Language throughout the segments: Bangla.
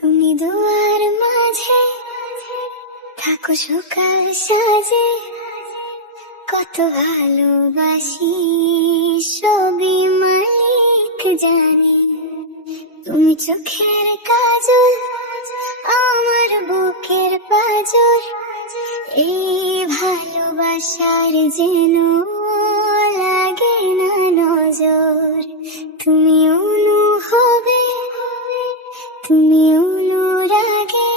তুমি দুয়ার মাঝে থাকো সকাল সাজে, কত ভালোবাসি সবই মালিক জানে। তুমি চোখের কাজল, আমার বুকের পাজর, এই ভালোবাসার যেন লাগে না নজর। তুমি অনুভবে, তুমি অনুরাগে,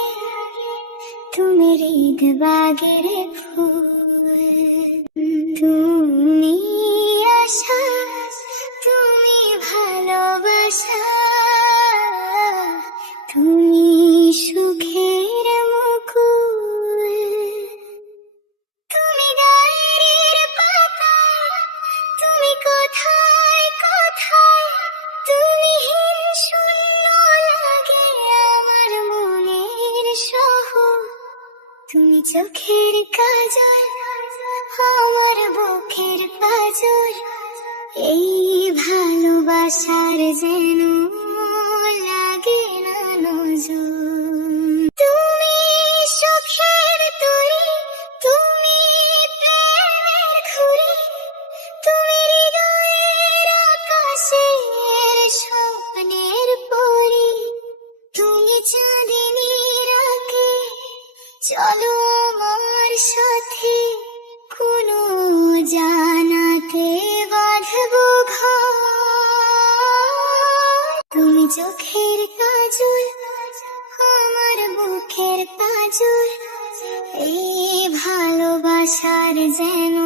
তুমি হৃদ বাগের ফুল। তুমি আশা, তুমি ভালোবাসা, তুমি সুখের মুকুল। তুমি ডায়েরির পাতা, তুমি কোথায় কোথায়, তুমি শূন্য লাগে আমার মনের শহর। তুমি চোখের কাজল, আমার বুকের পাজর, এই ভালোবাসার যেন লাগে না নজর। তুমি সুখের তরি, তুমি প্রেমের ঘুরি, তুমি হৃদয়ের আকাশের স্বপ্নের পরি। তুমি চাঁদিনী রাতে, চলো আমার সাথে, কোনো জানাতে বাঁধবো ঘর। তুমি চোখের কাজল, আমার বুকের পাজর, এই ভালোবাসার যেন